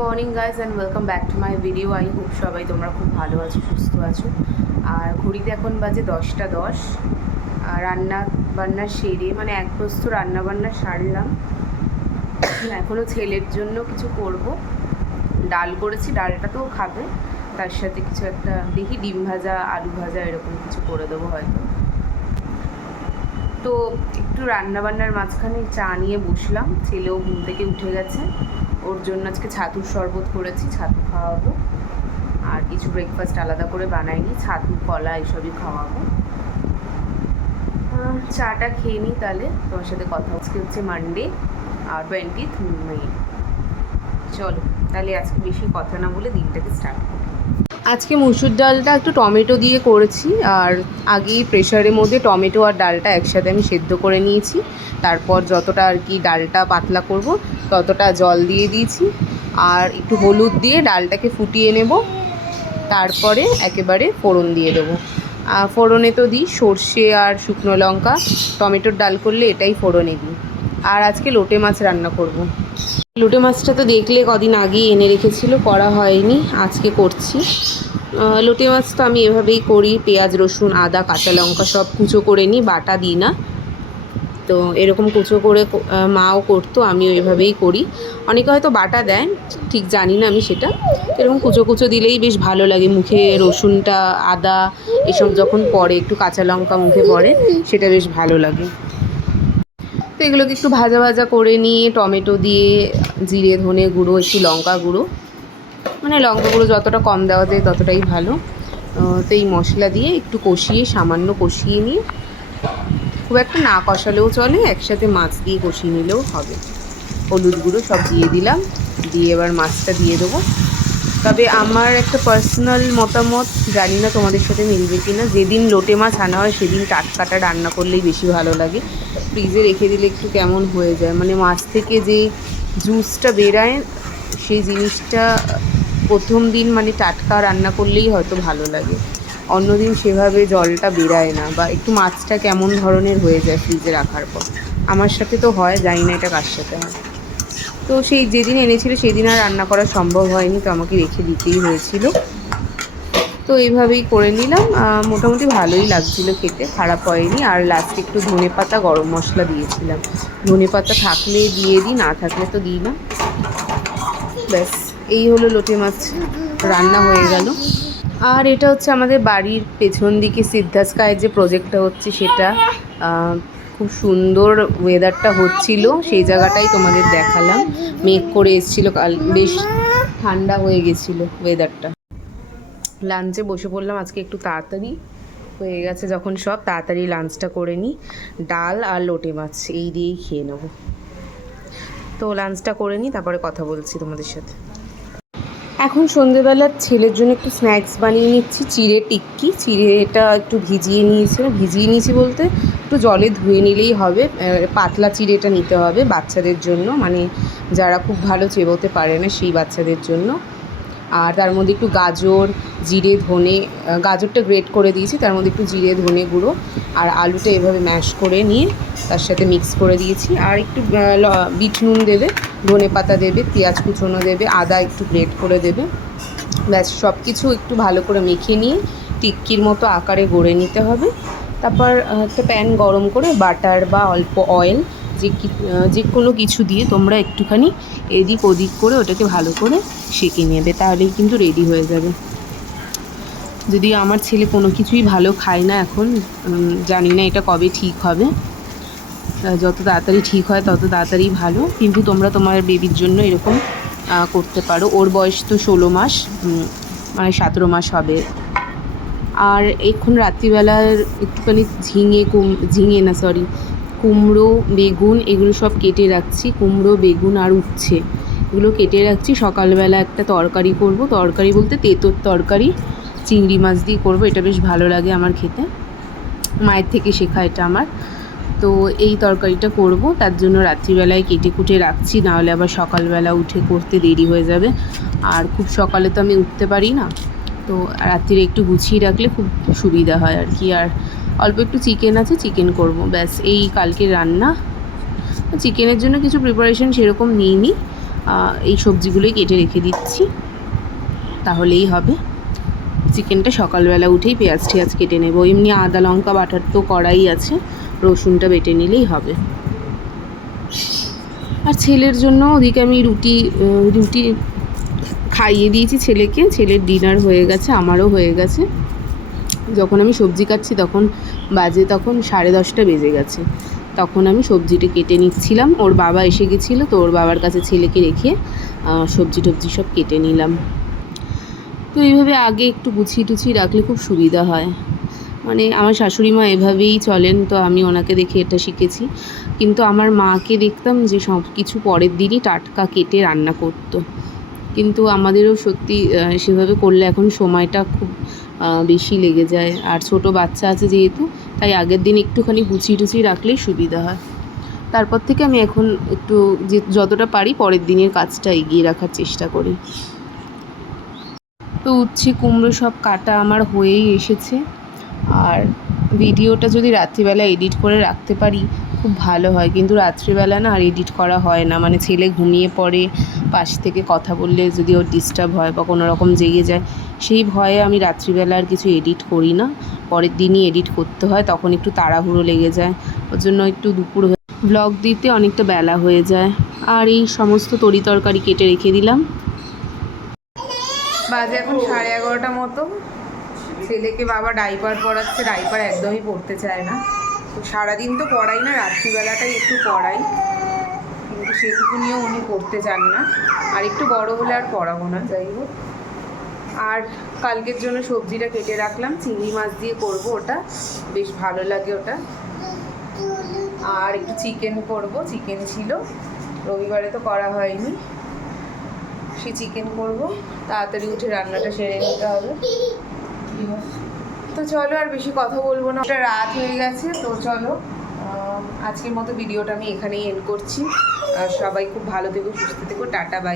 Morning guys and welcome back to my video. I hope সবাই তোমরা খুব ভালো আছো, সুস্থ আছো। আর ঘড়িতে এখন বাজে 10টা 10। রান্না বান্না সেরে মানে এক প্রস্ত রান্না বান্না সারলাম। এখনও ছেলের জন্য কিছু করব। ডাল করেছি, ডালটা তো খাবে, তার সাথে কিছু একটা দেখি ডিম ভাজা আলু ভাজা এরকম কিছু করে দেবো হয়তো। তো একটু রান্নাবান্নার মাঝখানে চা নিয়ে বসলাম। ছেলেও ঘুম থেকে উঠে গেছে, ওর জন্য আজকে ছাতুর শরবত করেছি, ছাতু খাওয়াবো। আর কিছু ব্রেকফাস্ট আলাদা করে বানাইনি, ছাতু কলা এসবই খাওয়াবো। চাটা খেয়ে নিই, তাহলে তোমার সাথে কথা হচ্ছে মানডে আর 20th মে। চলো তাহলে আজকে বেশি কথা না বলে দিনটাকে স্টার্ট করি। আজকে মুসুর ডালটা একটু টমেটো দিয়ে করেছি, আর আগেই প্রেশারের মধ্যে টমেটো আর ডালটা একসাথে আমি সেদ্ধ করে নিয়েছি। তারপর যতটা আর কি ডালটা পাতলা করব ততটা জল দিয়ে দিয়েছি, আর একটু হলুদ দিয়ে ডালটাকে ফুটিয়ে নেব। তারপরে একেবারে ফোড়ন দিয়ে দেবো। ফোড়নে তো দিই সর্ষে আর শুকনো লঙ্কা, টমেটোর ডাল করলে এটাই ফোড়নে দিই। আর আজকে লোটে মাছ রান্না করব। লোটে মাছটা তো দেখলে কদিন আগেই এনে রেখেছিল, করা হয়নি, আজকে করছি। লোটে মাছ তো আমি এভাবেই করি, পেঁয়াজ রসুন আদা কাঁচা লঙ্কা সব কুচো করে নিই, বাটা দিই না। তো এরকম কুচো করে মাও করতো, আমিও এভাবেই করি। অনেকে হয়তো বাটা দেয়, ঠিক জানি না আমি সেটা। এরকম কুচো কুচো দিলেই বেশ ভালো লাগে, মুখে রসুনটা আদা এসব যখন পড়ে, একটু কাঁচা লঙ্কা মুখে পড়ে, সেটা বেশ ভালো লাগে। তো এগুলোকে একটু ভাজা ভাজা করে নিয়ে টমেটো দিয়ে জিরে ধনে গুঁড়ো একটু লঙ্কা গুঁড়ো, মানে লঙ্কা গুঁড়ো যতটা কম দেওয়া যায় ততটাই ভালো। তো এই মশলা দিয়ে একটু কষিয়ে, সামান্য কষিয়ে নিয়ে, খুব একটা না কষালেও চলে, একসাথে মাছ দিয়ে কষিয়ে নিলেও হবে। হলুদ গুঁড়ো সব দিয়ে দিলাম, দিয়ে এবার মাছটা দিয়ে দেবো। তবে আমার একটা পার্সোনাল মতামত, জানি না তোমাদের সাথে মিলবে কি না, যেদিন লোটে মাছ আনা হয় সেদিন টাটকাটা রান্না করলেই বেশি ভালো লাগে। ফ্রিজে রেখে দিলে একটু কেমন হয়ে যায়, মানে মাছ থেকে যে জুসটা বেরায় সেই জিনিসটা প্রথম দিন মানে টাটকা রান্না করলেই হয়তো ভালো লাগে। অন্যদিন সেভাবে জলটা বেরায় না, বা একটু মাছটা কেমন ধরনের হয়ে যায় ফ্রিজে রাখার পর। আমার সাথে তো হয়, জানি না এটা কার সাথে হয়। তো সেই যেদিন এনেছিল সেদিন আর রান্না করা সম্ভব হয়নি, তো আমাকে রেখে দিতেই হয়েছিল। তো এইভাবেই করে নিলাম। মোটামুটি ভালোই লাগছিলো খেতে, খারাপ হয়নি। আর লাস্টে একটু ধনেপাতা গরম মশলা দিয়েছিলাম, ধনেপাতা থাকলে দিয়ে দিই, না থাকলে তো দিই না। ব্যাস এই হলো লোটে মাছ রান্না হয়ে গেল। আর এটা হচ্ছে আমাদের বাড়ির পেছন দিকে সিদ্ধাস্কায়ের যে প্রজেক্টটা হচ্ছে সেটা। খুব সুন্দর ওয়েদারটা হচ্ছিল, সেই জায়গাটাই তোমাদের দেখালাম। মেঘ করে এসেছিলো কাল, বেশ ঠান্ডা হয়ে গেছিলো ওয়েদারটা। লাঞ্চে বসে পড়লাম আজকে একটু তাড়াতাড়ি হয়ে গেছে, যখন সব তাড়াতাড়ি লাঞ্চটা করে নিই। ডাল আর লোটে মাছ এই দিয়েই খেয়ে নেবো। তো লাঞ্চটা করে নিই, তারপরে কথা বলছি তোমাদের সাথে। এখন সন্ধেবেলার ছেলের জন্য একটু স্ন্যাক্স বানিয়ে নিচ্ছি। চিড়ে টিক্কি, চিড়েটা একটু ভিজিয়ে নিয়েছি বলতে একটু জলে ধুয়ে নিলেই হবে। পাতলা চিড়েটা নিতে হবে বাচ্চাদের জন্য, মানে যারা খুব ভালো চেবোতে পারে না সেই বাচ্চাদের জন্য। আর তার মধ্যে একটু গাজর জিরে ধনে, গাজরটা গ্রেট করে দিয়েছি, তার মধ্যে একটু জিরে ধনে গুঁড়ো আর আলুটা এভাবে ম্যাশ করে নিয়ে তার সাথে মিক্স করে দিয়েছি। আর একটু বিট নুন দেবে, ধনে পাতা দেবে, পেঁয়াজ কুচোনো দেবে, আদা একটু গ্রেট করে দেবে। ব্যাস সব কিছু একটু ভালো করে মেখে নিয়ে টিক্কির মতো আকারে গড়ে নিতে হবে। তারপর একটা প্যান গরম করে বাটার বা অল্প অয়েল যে কোনো কিছু দিয়ে তোমরা একটুখানি এদিক ওদিক করে ওটাকে ভালো করে সেঁকে নেবে, তাহলেই কিন্তু রেডি হয়ে যাবে। যদিও আমার ছেলে কোনো কিছুই ভালো খায় না এখন, জানি না এটা কবে ঠিক হবে। যত তাড়াতাড়ি ঠিক হয় তত তাড়াতাড়ি ভালো, কিন্তু তোমরা তোমার বেবির জন্য এরকম করতে পারো। ওর বয়স তো 16 মাস, মানে 17 মাস হবে। আর এখন রাত্রিবেলার একটুখানি কুমড়ো বেগুন এগুলো সব কেটে রাখছি। কুমড়ো বেগুন আর উচ্ছে এগুলো কেটে রাখছি। সকালবেলা একটা তরকারি করব, তরকারি বলতে তেঁতোর তরকারি, চিংড়ি মাছ দিয়ে করব। এটা বেশ ভালো লাগে আমার খেতে, মায়ের থেকে শেখা এটা আমার। তো এই তরকারিটা করব, তার জন্য রাত্রিবেলায় কেটে কুটে রাখছি, নাহলে আবার সকালবেলা উঠে করতে দেরি হয়ে যাবে। আর খুব সকালে তো আমি উঠতে পারি না, তো রাত্রিরে একটু গুছিয়ে রাখলে খুব সুবিধা হয় আর কি। আর অল্প একটু চিকেন আছে, চিকেন করব, ব্যাস এই কালকের রান্না। চিকেনের জন্য কিছু প্রিপারেশন সেরকম নিইনি, এই সবজিগুলোই কেটে রেখে দিচ্ছি, তাহলেই হবে। চিকেনটা সকালবেলা উঠেই পেঁয়াজ টিয়াজ কেটে নেবো। এমনি আদা লঙ্কা বাটার তো কড়াই আছে, রসুনটা বেটে নিলেই হবে। আর ছেলের জন্য ওদিকে আমি রুটি খাইয়ে দিয়েছি ছেলেকে। ছেলের ডিনার হয়ে গেছে, আমারও হয়ে গেছে। যখন আমি সবজি কাটছি তখন 10:30 বেজে গেছে। তখন আমি সবজিটা কেটে নিচ্ছিলাম। ওর বাবা এসে গেছিলো, তো ওর বাবার কাছে ছেলেকে রেখে সবজি টবজি সব কেটে নিলাম। তো এইভাবে আগে একটু গুছিয়ে টুছিয়ে রাখলে খুব সুবিধা হয়। মানে আমার শাশুড়ি মা এভাবেই চলেন, তো আমি ওনাকে দেখে এটা শিখেছি। কিন্তু আমার মাকে দেখতাম যে সব কিছু পরের দিনই টাটকা কেটে রান্না করতো। কিন্তু আমাদেরও সত্যি সেভাবে করলে এখন সময়টা খুব বেশি লেগে যায়। আর ছোট বাচ্চা আছে যেহেতু, তাই আগের দিন একটুখানি গুছিয়ে টুছিয়ে রাখলেই সুবিধা হয়। তারপর থেকে আমি এখন একটু যতটা পারি পরের দিনের কাজটা এগিয়ে রাখার চেষ্টা করি। তো উচ্ছে কুমড়ো সব কাটা আমার হয়েই এসেছে। আর ভিডিওটা যদি রাত্রিবেলা এডিট করে রাখতে পারি খুব ভালো হয়, কিন্তু রাত্রিবেলা না আর এডিট করা হয় না। মানে ছেলে ঘুমিয়ে পড়ে, পাশ থেকে কথা বললে যদি ওর ডিস্টার্ব হয় বা কোনো রকম জেগে যায়, সেই ভয়ে আমি রাত্রিবেলা আর কিছু এডিট করি না। পরের দিনই এডিট করতে হয়, তখন একটু তাড়াহুড়ো লেগে যায়। ওর জন্য একটু দুপুর ব্লগ দিতে অনেকটা বেলা হয়ে যায়। আর এই সমস্ত তরকারি কেটে রেখে দিলাম। বাজে এখন 11:30 মতো। ছেলেকে বাবা ডাইপার পরাচ্ছে, ডাইপার একদমই পরতে চায় না। তো সারাদিন তো পড়াই না, রাত্রিবেলাটাই একটু পড়াই, কিন্তু সেটুকু নিয়েও উনি পড়তে চান না। আর একটু বড় হলে আর পড়াবো না, যাই হোক। আর কালকের জন্য সবজিটা কেটে রাখলাম, চিংড়ি মাছ দিয়ে করবো, ওটা বেশ ভালো লাগে ওটা। আর একটু চিকেন করবো, চিকেন ছিল, রবিবারে তো করা হয়নি, সে চিকেন করব। তাড়াতাড়ি উঠে রান্নাটা সেরে নিতে হবে। তো চলো, আর বেশি কথা বলবো না, ওটা রাত হয়ে গেছে। তো চলো, আজকের মতো ভিডিওটা আমি এখানেই এন্ড করছি। সবাই খুব ভালো থেকো, সুস্থ থেকো, টাটা, বাই।